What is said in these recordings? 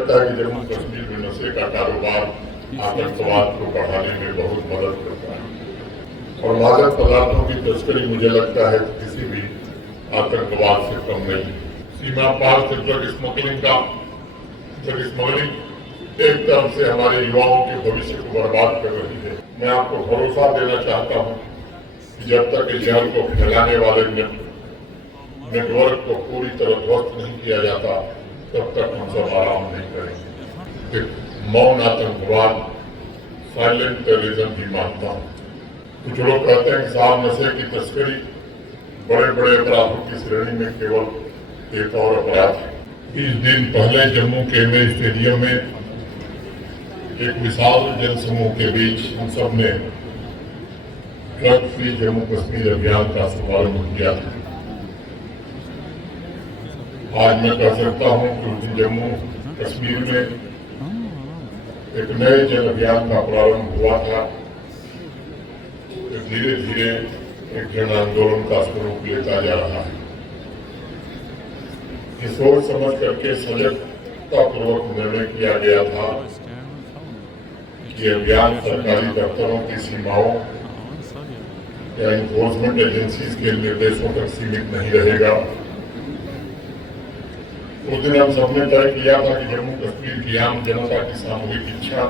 लगता है कि जम्मू कश्मीर में नशे का कारोबार आतंकवाद को बढ़ाने में बहुत मदद करता है और मादक पदार्थों की तस्करी मुझे लगता है किसी भी आतंकवाद से कम नहीं। सीमा पार से ड्रग स्मगलिंग एक तरफ से हमारे युवाओं के भविष्य को बर्बाद कर रही है। मैं आपको भरोसा देना चाहता हूँ कि जब तक इस जहर को फैलाने वाले नेटवर्क को पूरी तरह ध्वस्त नहीं किया जाता तब तक हम सब आराम नहीं करेंगे। मौन आतंकवाद, साइलेंट टेररिज्म भी मानता हूँ। कुछ लोग कहते हैं कि साहब नशे की तस्करी बड़े बड़े अपराधों की श्रेणी में केवल एक और अपराध है। 20 दिन पहले जम्मू के एमए स्टेडियम में एक विशाल जनसमूह के बीच हम सब ने ड्रग फ्री जम्मू कश्मीर अभियान का शुभारंभ किया था। आज मैं कह सकता हूं कि जम्मू कश्मीर में एक नए जन अभियान का प्रारंभ हुआ था। धीरे धीरे एक जन आंदोलन का स्वरूप लेता जा रहा है। ये सोच समझ करके सजगता पूर्वक निर्णय किया गया था कि अभियान सरकारी दफ्तरों की सीमाओं या इन्फोर्समेंट एजेंसीज के निर्देशों तक सीमित नहीं रहेगा। उस दिन हम सबने तय किया था कि जम्मू कश्मीर की आम जनता की सामूहिक इच्छा,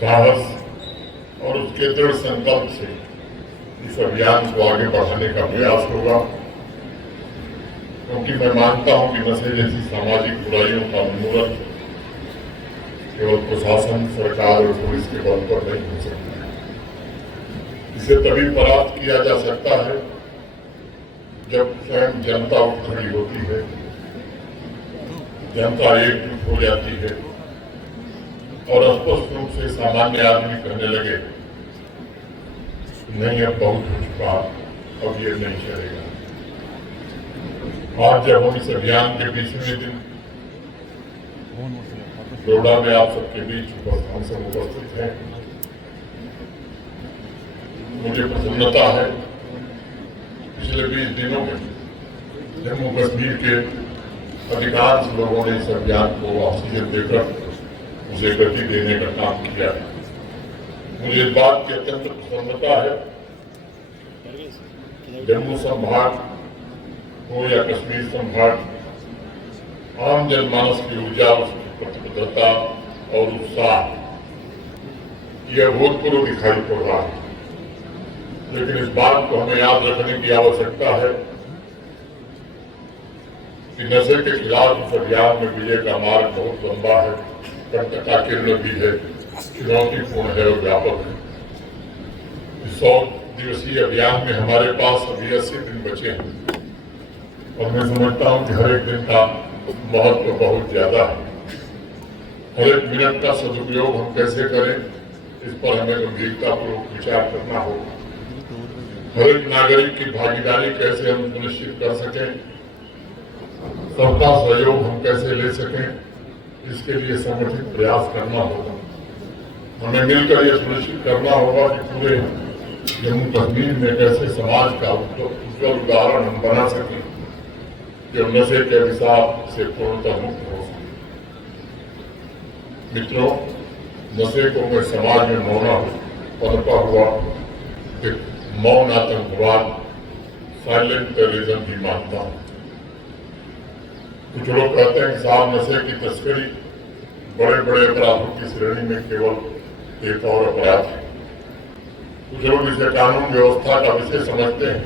साहस और उसके दृढ़ संकल्प से इस अभियान को आगे बढ़ाने का प्रयास होगा, क्योंकि मैं मानता हूं कि नशे जैसी सामाजिक बुराइयों का उन्मूलन केवल प्रशासन, सरकार और पुलिस के बल पर नहीं हो सकता। इसे तभी परास्त किया जा सकता है जब स्वयं जनता उठ खड़ी होती है, जनता एकजुट हो जाती है और स्पष्ट रूप से सामान्य आदमी कहने लगे नहीं अब बहुत हो चुका, अब ये नहीं चलेगा। आज जब हम इस अभियान के 20वें दिन डोडा में आप सबके बीच हम सब उपस्थित हैं, मुझे प्रसन्नता है। पिछले 20 दिनों में जम्मू कश्मीर के अधिकांश लोगों ने इस अभियान को ऑक्सीजन देकर उसे गति देने का काम किया है। मुझे इस बात की अत्यंत प्रसन्नता है। जम्मू संभाग हो या कश्मीर संभाग, आम जनमानस की ऊर्जा, उसकी प्रतिबद्धता और उत्साह यह अभूतपूर्व दिखाई पड़ रहा है। लेकिन इस बात को हमें याद रखने की आवश्यकता है कि नशे के खिलाफ इस अभियान में विजय का मार्ग बहुत लंबा है, कंटकाकीर्ण भी है, चुनौतीपूर्ण है और व्यापक है। इस 100 दिवसीय अभियान में हमारे पास अभी 80 दिन बचे हैं और मैं समझता हूं कि हर एक दिन का महत्व बहुत ज्यादा है। हर एक मिनट का सदुपयोग हम कैसे करें, इस पर हमें गंभीरतापूर्वक विचार करना होगा। हर एक नागरिक की भागीदारी कैसे हम सुनिश्चित कर सकें, सबका सहयोग हम कैसे ले सकें, इसके लिए संगठित प्रयास करना होगा। हमें मिलकर यह सुनिश्चित करना होगा कि पूरे जम्मू कश्मीर में कैसे समाज का उज्ज्वल उदाहरण हम बना सकें जो नशे के अभिशाप से पूर्णतः मुक्त हो सके। मित्रों, नशे को मैं समाज में पनपा हुआ एक मौन आतंकवाद, साइलेंट टेररिज्म भी मानता हूँ। कुछ लोग कहते हैं कि साहब नशे की तस्करी बड़े बड़े अपराधों की श्रेणी में केवल एक और अपराध है। कुछ लोग इसे कानून व्यवस्था का विषय समझते हैं,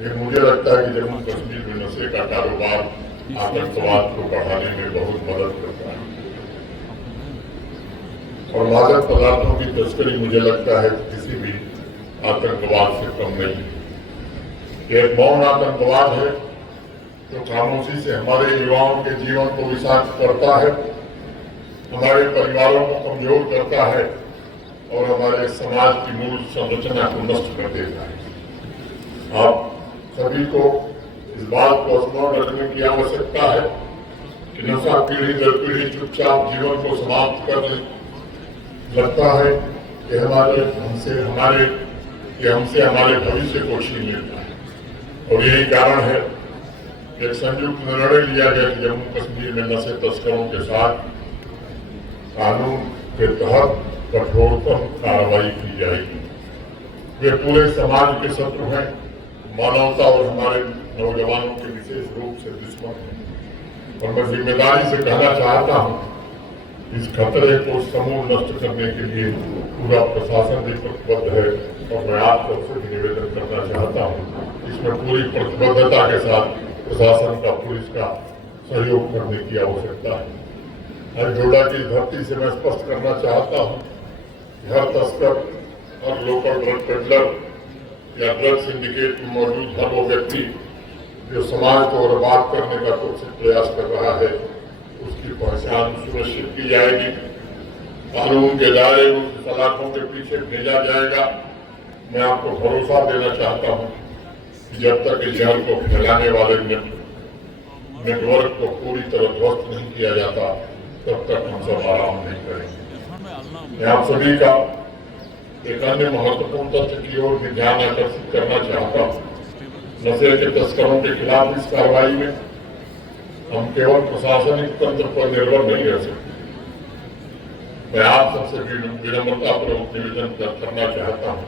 लेकिन मुझे लगता है कि जम्मू कश्मीर में नशे का कारोबार आतंकवाद को बढ़ाने में बहुत मदद करता है और मादक पदार्थों की तस्करी मुझे लगता है किसी भी आतंकवाद से कम नहीं। यह एक मौन आतंकवाद है जो खामोशी से हमारे युवाओं के जीवन को विषाक्त करता है, हमारे परिवारों को कमजोर करता है और हमारे समाज की मूल संरचना को नष्ट कर देता है। आप सभी को इस बात को स्मरण रखने की आवश्यकता है कि नशा पीढ़ी दर पीढ़ी चुपचाप जीवन को समाप्त कर लगता है कि हमसे हमारे भविष्य को छीन लेता है। और यही कारण है एक संयुक्त निर्णय लिया गया कि जम्मू कश्मीर में नशे तस्करों के साथ कानून के तहत कठोरतम कार्रवाई की जाएगी। वे पूरे समाज के शत्रु हैं, मानवता और हमारे नौजवानों के विशेष रूप से दुश्मन हैं। और मैं जिम्मेदारी से कहना चाहता हूँ, इस खतरे को समूल नष्ट करने के लिए पूरा प्रशासन भी प्रतिबद्ध है और मैं आप सबसे भी निवेदन करना चाहता हूँ, इसमें पूरी प्रतिबद्धता के साथ प्रशासन का, पुलिस का सहयोग करने की आवश्यकता है। हर डोडा की धरती से मैं स्पष्ट करना चाहता हूँ कि हर तस्कर, हर लोकल ड्रग पेडलर या ड्रग सिंडिकेट में मौजूद हर वो व्यक्ति जो समाज को बर्बाद करने का कुछ प्रयास कर रहा है, उसकी पहचान सुनिश्चित की जाएगी, कानून के दायरे में सलाखों के पीछे भेजा जाएगा। मैं आपको भरोसा देना चाहता हूँ कि जब तक इस जहर को फैलाने वाले नेटवर्क को पूरी तरह ध्वस्त नहीं किया जाता, तब तक हम सब आराम नहीं करेंगे। मैं आप सभी का एक अन्य महत्वपूर्ण तथ्य की ओर भी ध्यान आकर्षित करना चाहता हूँ। नशे के तस्करों के खिलाफ इस कार्रवाई में हम केवल प्रशासनिक तंत्र पर निर्भर नहीं रह सकते। मैं आप सबसे विनम्रतापूर्वक निवेदन करना चाहता हूँ,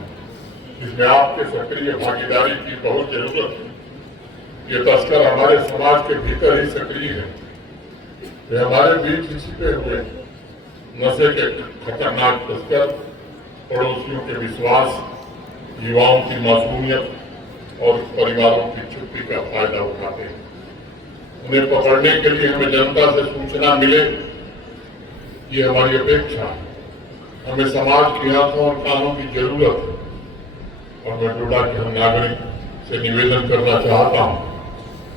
इसमें आपके सक्रिय भागीदारी की बहुत जरूरत है। ये तस्कर हमारे समाज के भीतर ही सक्रिय है, वे हमारे बीच ही छिपे हुए नशे के खतरनाक तस्कर पड़ोसियों के विश्वास, युवाओं की मासूमियत और परिवारों की छुट्टी का फायदा उठाते हैं। उन्हें पकड़ने के लिए हमें जनता से सूचना मिले, ये हमारी अपेक्षा है। हमें समाज की आंखों और कानों की जरूरत है और मैं डोडा के हर नागरिक से निवेदन करना चाहता हूँ,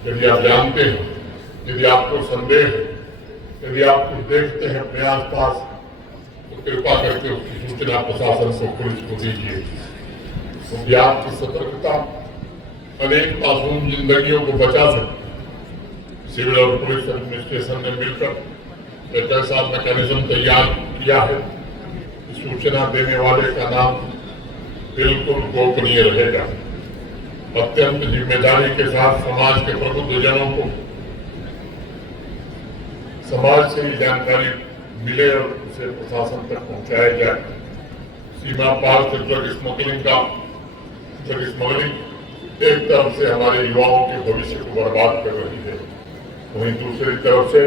यदि आप जानते हैं, यदि आपको संदेह है, यदि आप कुछ देखते हैं अपने आसपास, तो कृपा करके उसकी सूचना प्रशासन को, पुलिस को दीजिए, क्योंकि आपकी सतर्कता अनेक मासूम जिंदगियों को बचा सकती है। सिविल और पुलिस एडमिनिस्ट्रेशन ने मिलकर एक ऐसा मैकेनिज्म तैयार किया है, सूचना देने वाले का नाम बिल्कुल गोपनीय रहेगा। अत्यंत जिम्मेदारी के साथ समाज के प्रबुद्धजनों को समाज से ही जानकारी मिले और उसे प्रशासन तक पहुंचाया जाए। सीमा पार से ड्रग स्मगलिंग एक तरफ से हमारे युवाओं के भविष्य को बर्बाद कर रही है, वहीं दूसरी तरफ से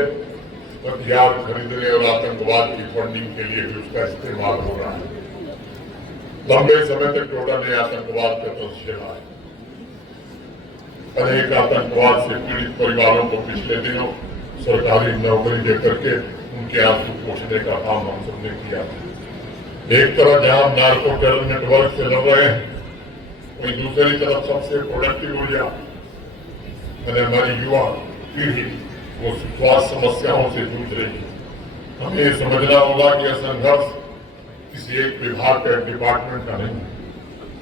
हथियार खरीदने और आतंकवाद की फंडिंग के लिए भी उसका इस्तेमाल हो रहा है। लंबे समय तक डोडा ने आतंकवाद का दंश झेला है। अनेक आतंकवाद से पीड़ित परिवारों को पिछले दिनों सरकारी नौकरी देकर के उनके आंसू पोंछने का काम हम सबने किया। एक तरफ जहां नार्को टेरर नेटवर्क से लड़ रहे हैं, वहीं दूसरी तरफ सबसे प्रोडक्टिव ऊर्जा मैंने हमारी युवा पीढ़ी वो स्वास्थ्य समस्याओं से जूझ रही है। हमें ये समझना होगा कि यह संघर्ष किसी एक विभाग का, डिपार्टमेंट का नहीं है।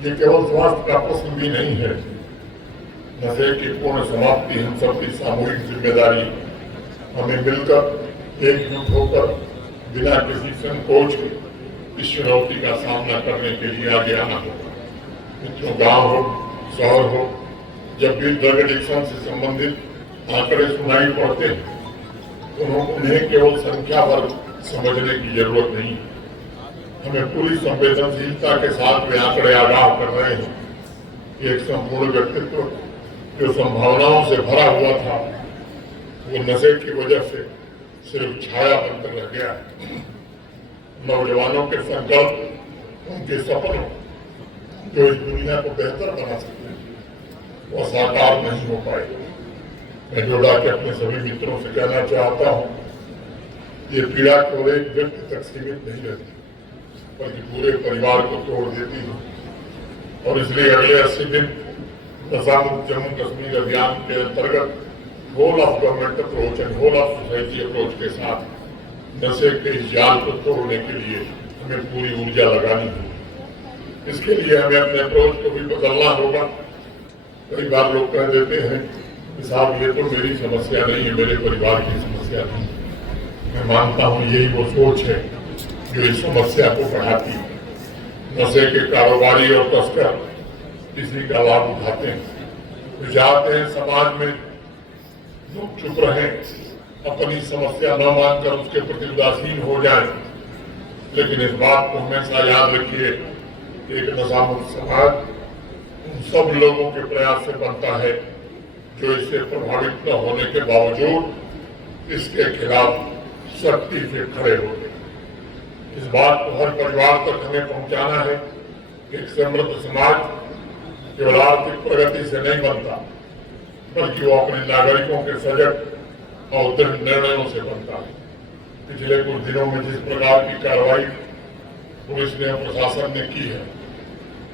ये केवल स्वास्थ्य का प्रश्न भी नहीं है। नशे की पूर्ण समाप्ति हम सबकी सामूहिक जिम्मेदारी। हमें मिलकर एकजुट होकर बिना किसी संकोच के इस चुनौती का सामना करने के लिए आगे आना होगा। मित्रों, गांव हो, शहर हो, जब भी ड्रग एडिक्शन से संबंधित आंकड़े सुनाई पड़ते हैं, तो उन्हें केवल संख्या भर समझने की जरूरत नहीं है। हमें पूरी संवेदनशीलता के साथ वे आंकड़े आगाह कर रहे हैं कि एक संपूर्ण व्यक्तित्व जो संभावनाओं से भरा हुआ था, वो नशे की वजह से सिर्फ छाया बनकर रह गया। नौजवानों के संकल्प, उनके सपनों जो इस दुनिया को बेहतर बना सकते हैं, वो साकार नहीं हो पाए। मैं डोडा के अपने सभी मित्रों से कहना चाहता हूँ, ये पीड़ा केवल एक व्यक्ति तक सीमित नहीं रहती, बल्कि पूरे परिवार को तोड़ देती है। और इसलिए अगले 80 दिन नशा मुक्त जम्मू कश्मीर अभियान के अंतर्गत whole of government approach and whole of society approach के साथ नशे के इस जाल को तोड़ने के लिए हमें पूरी ऊर्जा लगानी होगी। इसके लिए हमें अपने अप्रोच को भी बदलना होगा। कई बार लोग कह देते हैं कि साहब ये तो मेरी समस्या नहीं है, मेरे परिवार की समस्या नहीं। मैं मानता हूँ यही वो सोच है जो इस समस्या को बढ़ाती है। नशे के कारोबारी और तस्कर इसी का लाभ उठाते हैं। वे चाहते हैं समाज में लोग चुप रहें, अपनी समस्या न मानकर उसके प्रति उदासीन हो जाए। लेकिन इस बात को हमेशा याद रखिए कि एक नशामुक्त समाज उन सब लोगों के प्रयास से बनता है जो इससे प्रभावित न होने के बावजूद इसके खिलाफ सख्ती से खड़े होते। इस बात को हर परिवार तक हमें पहुंचाना है कि एक समृद्ध समाज केवल आर्थिक प्रगति से नहीं बनता, बल्कि वो अपने नागरिकों के सजग और दृढ़ निर्णयों से बनता है। पिछले कुछ दिनों में जिस प्रकार की कार्रवाई पुलिस ने और प्रशासन ने की है,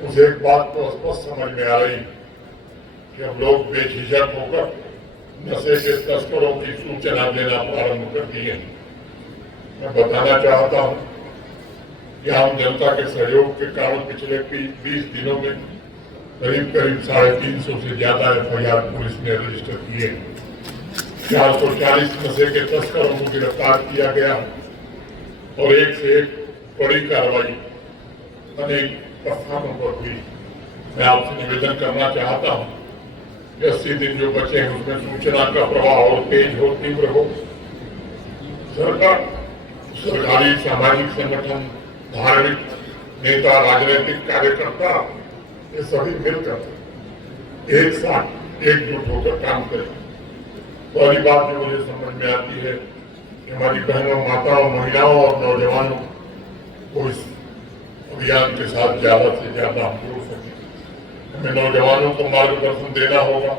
उसे एक बात तो स्पष्ट समझ में आ रही कि हम लोग बेझिझक होकर नशे के तस्करों की सूचना देना प्रारंभ कर दिए हैं। मैं बताना चाहता हूं कि आम जनता के सहयोग के कारण पिछले 20 दिनों में करीब 350 से ज्यादा FIR पुलिस ने रजिस्टर किए। 440 नशे के तस्करों को गिरफ्तार किया गया और एक से एक बड़ी कार्रवाई अनेक स्थानों पर हुई। मैं आपसे निवेदन करना चाहता हूं कि 80 दिन जो बचे हैं उसमें सूचना का प्रवाह और तेज हो, तीव्र हो। सरकारी सामाजिक संगठन, धार्मिक नेता, राजनीतिक कार्यकर्ता, ये सभी मिलकर एक साथ एकजुट होकर काम करें। पहली बात जो मुझे समझ में आती है कि हमारी बहनों, माताओं, महिलाओं और नौजवानों को इस अभियान के साथ ज्यादा से ज्यादा हम जोड़ सकें। हमें नौजवानों को मार्गदर्शन देना होगा,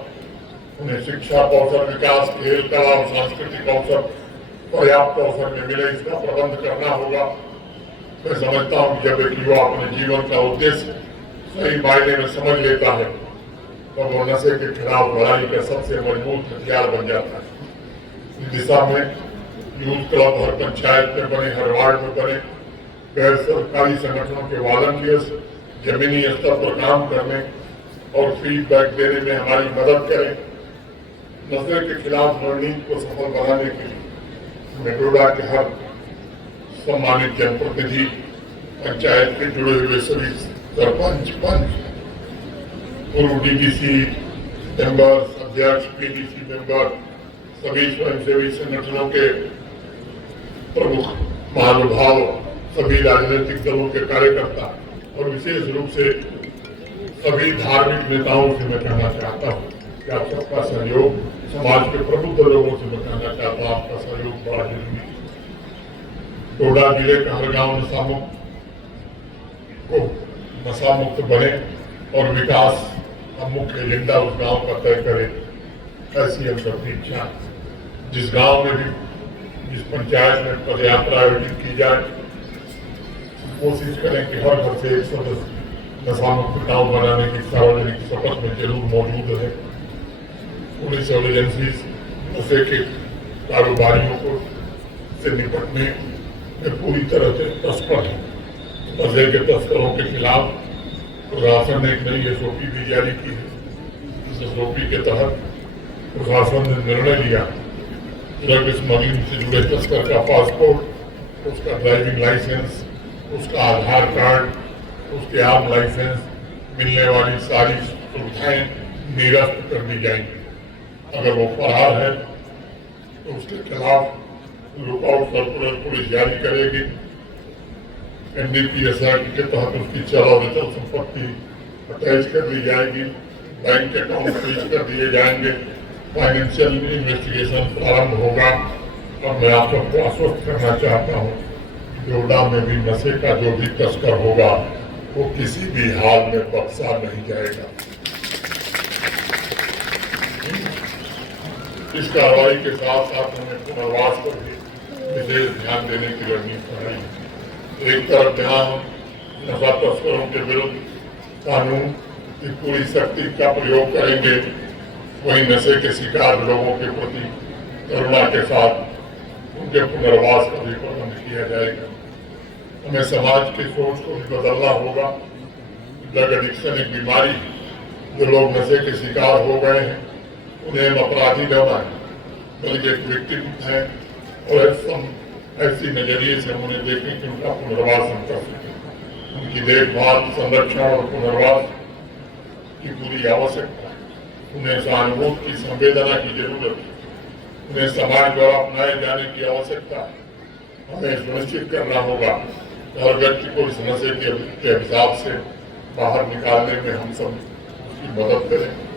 उन्हें शिक्षा, कौशल विकास, खेल, कला और सांस्कृतिक अवसर पर्याप्त अवसर में मिले, इसका प्रबंध करना होगा। मैं समझता हूँ कि जब एक युवा अपने जीवन का उद्देश्य सही मायने में समझ लेता है तो वो नशे के खिलाफ लड़ाई का सबसे मजबूत हथियार बन जाता है। इस दिशा में यूथ क्लब हर पंचायत में बने, हर वार्ड में बने, गैर सरकारी संगठनों के वॉलंटियर्स जमीनी स्तर पर काम करने और फीडबैक देने में हमारी मदद करें। नशे के खिलाफ रणनीति को सफल बनाने के लिए मेडोडा के हर सम्मानित जनप्रतिनिधि, पंचायत के जुड़े हुए सभी सरपंच, पंच, पूर्व DDC मेंबर्स, अध्यक्ष, PDC मेंबर, सभी स्वयंसेवी संगठनों के प्रमुख महानुभाव, सभी राजनीतिक दलों के कार्यकर्ता और विशेष रूप से सभी धार्मिक नेताओं से मैं कहना चाहता हूँ कि आप सबका सहयोग, समाज के प्रबुद्ध लोगों से मैं कहना चाहता हूँ आपका सहयोग बड़ा जरूरी है। डोडा जिले का हर गांव नशा मुक्त बने और विकास का मुख्य एजेंडा उस गांव का तय करे, ऐसी हम सबकी इच्छा। जिस गांव में भी, जिस पंचायत में पदयात्रा आयोजित की जाए, कोशिश करें कि हर घर से एक सदस्य नशा मुक्त गांव बनाने की सार्वजनिक शपथ में जरूर मौजूद है। पुलिस और एजेंसीज नशे के कारोबारियों को से निपटने में पूरी तरह से तत्पर है। नशे के तस्करों के खिलाफ प्रशासन ने एक नई SOP भी जारी की है। इस SOP के तहत प्रशासन ने निर्णय लिया ड्रग स्मगलिंग से जुड़े तस्कर का पासपोर्ट, उसका ड्राइविंग लाइसेंस, उसका आधार कार्ड, उसके आर्म लाइसेंस, मिलने वाली सारी सुविधाएं निरस्त कर दी जाएंगी। अगर वो फरार है तो उसके खिलाफ लुकआउट सर्कुलर पुलिस जारी करेगी। NDPS एक्ट के तहत उसकी चल और अचल संपत्ति अटैच कर दी जाएगी, बैंक अकाउंट फ्रीज कर दिए जाएंगे, फाइनेंशियल इन्वेस्टिगेशन प्रारंभ होगा। और मैं आप सबको आश्वस्त करना चाहता हूँ डोडा में भी नशे का जो भी तस्कर होगा वो किसी भी हाल में बख्शा नहीं जाएगा। इस कार्रवाई के साथ साथ हमें पुनर्वास पर भी विशेष ध्यान देने की रणनीति बनाई। एक तरफ जहाँ हम नशा तस्करों के विरुद्ध कानून की पूरी शक्ति का प्रयोग करेंगे, वहीं नशे के शिकार लोगों के प्रति करुणा के साथ उनके पुनर्वास का भी प्रबंध किया जाएगा। हमें समाज की सोच को भी बदलना होगा। ड्रग एडिक्शन एक बीमारी, जो लोग नशे के शिकार हो गए हैं उन्हें हम अपराधी न माने, बल्कि एक विक्टिम है और ऐसी नजरिए से हम उन्हें देखें कि उनका पुनर्वास हम कर सकें। उनकी देखभाल, संरक्षण और पुनर्वास की पूरी आवश्यकता, उन्हें सहानुभूति की संवेदना की जरूरत है। उन्हें समाज द्वारा अपनाए जाने की आवश्यकता है। हमें सुनिश्चित करना होगा हर व्यक्ति को इस नशे के अभिशाप से बाहर निकालने में हम सब उसकी मदद करें।